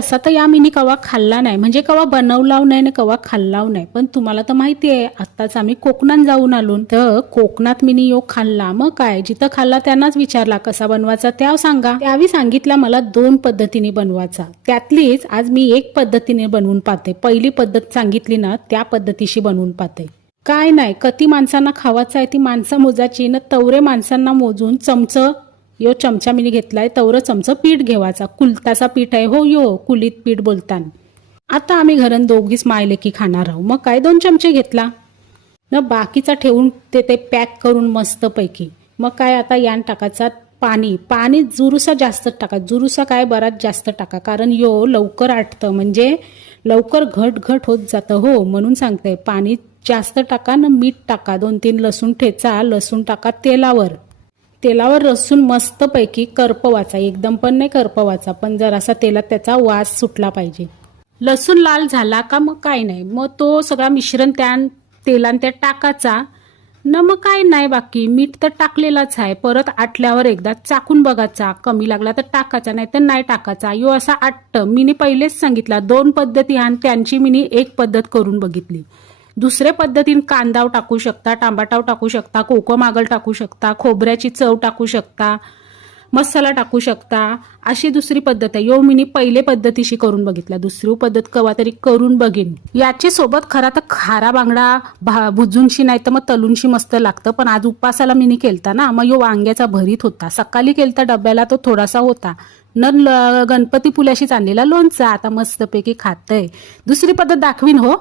तसा तर या मिनी कवा खाल्ला नाही, म्हणजे कवा बनवलाव नाही आणि कवा खाल्लाव नाही. पण तुम्हाला तर माहिती आहे, आत्ताच आम्ही कोकणात जाऊन आलो, तर कोकणात मिनी यो खाल्ला. मग काय, जिथं खाल्ला त्यांनाच विचारला कसा बनवायचा त्या सांगा. त्यावेळी सांगितला मला 2 पद्धतीने बनवायचा. त्यातलीच आज मी एक पद्धतीने बनवून पाहते. पहिली पद्धत सांगितली ना त्या पद्धतीशी बनवून पाहते. काय नाही, कती माणसांना खावायचं आहे ती माणसं मोजायची ना, तवरे माणसांना मोजून यो चमचा मिनी घेतलाय, तवरं चमचं पीठ घेवायचा. कुलताचा पीठ आहे हो यो, कुलीत पीठ बोलतान. आता आम्ही घरन दोघीच मायले की खाणार आहोत, मग काय 2 चमचे घेतला न, बाकीचा ठेवून ते पॅक करून मस्त पैकी. मग काय आता यान टाकायचा पाणी जुरुसा जास्त टाका, जुरुसा काय बराच जास्त टाका, कारण यो लवकर आटतं, म्हणजे लवकर घट होत जातं हो, म्हणून सांगते. पाणी जास्त टाका न, मीठ टाका, 2-3 लसूण ठेचा, लसूण टाका तेलावर लसूण मस्त पैकी करपवाचा, एकदम पण नाही करपवाचा, पण जरासा तेलात त्याचा वास सुटला पाहिजे. लसूण लाल झाला का मग काय नाही, मग तो सगळा मिश्रण त्या तेलात त्या टाकाचा न, मग काय नाही, बाकी मीठ तर टाकलेलाच आहे. परत आटल्यावर एकदा चाकून बघायचा, कमी लागला तर टाकायचा, नाही तर नाही टाकायचा. यो असा आटतं. मीनी पहिलेच सांगितला 2 पद्धती आणि त्यांची मीनी एक पद्धत करून बघितली. दुसऱ्या पद्धतीने कांदाव टाकू शकता, टमाटाव टाकू शकता, कोकम आगळ टाकू शकता, खोबऱ्याची चव टाकू शकता, मसाला टाकू शकता, अशी दुसरी पद्धत आहे. यो मिनी पहिले पद्धतीशी करून बघितला, दुसरी पद्धत कवा तरी करून बघीन. याच्या सोबत खरा तर खारा बांगडा भुजूनशी नाही तर मग तलूनशी मस्त लागतं, पण आज उपासाला मिनी केलता ना, मग यो वांग्याचा भरीत होता. सकाळी केलता डब्याला, तो थोडासा होता न, गणपती पुल्याशीच आणलेला लोणचा. आता मस्तपैकी खातंय. दुसरी पद्धत दाखवीन हो.